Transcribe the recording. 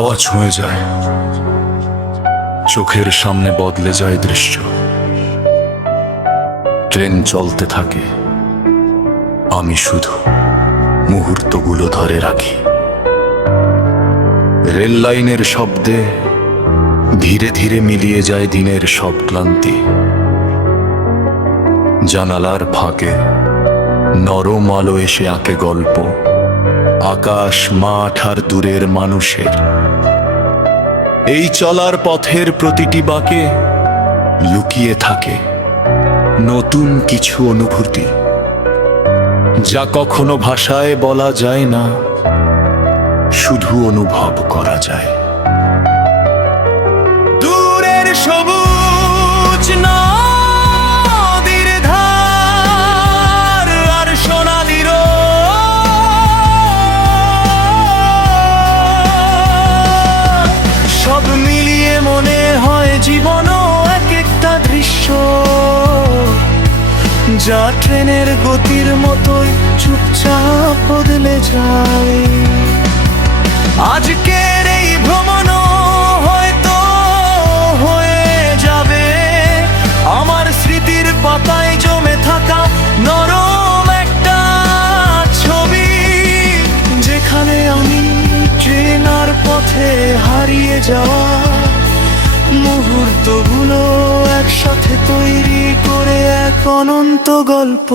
হাওয়া ছুঁয়ে যায়, চোখের সামনে বদলে যায় দৃশ্য। ট্রেন চলতে থাকে, আমি শুধু মুহূর্তগুলো ধরে রাখি। রেল লাইনের শব্দে ধীরে ধীরে মিলিয়ে যায় দিনের সব ক্লান্তি। জানালার ফাঁকে নরম আলো এসে আঁকে গল্প, আকাশ, মাঠ আর দূরের মানুষের। এই চলার পথের প্রতিটি বাঁকে লুকিয়ে থাকে নতুন কিছু অনুভূতি, যা কখনো ভাষায় বলা যায় না, শুধু অনুভব করা যায়। দূরের সবুজ নদীর ধার আর সোনালি রোদ, সব মিলিয়ে মনে হয় জীবনও এক একটা দৃশ্য, যা ট্রেনের গতির মতোই চুপচাপ বদলে যায়। আজকের এই ভ্রমণও হয়তো হয়ে যাবে আমার স্মৃতির পাতায় জমে থাকা নরম একটা ছবি, যেখানে আমি ট্রেনার পথে হারিয়ে যাওয়া মুহূর্তগুলো একসাথে তৈরি করে এক অনন্ত গল্প।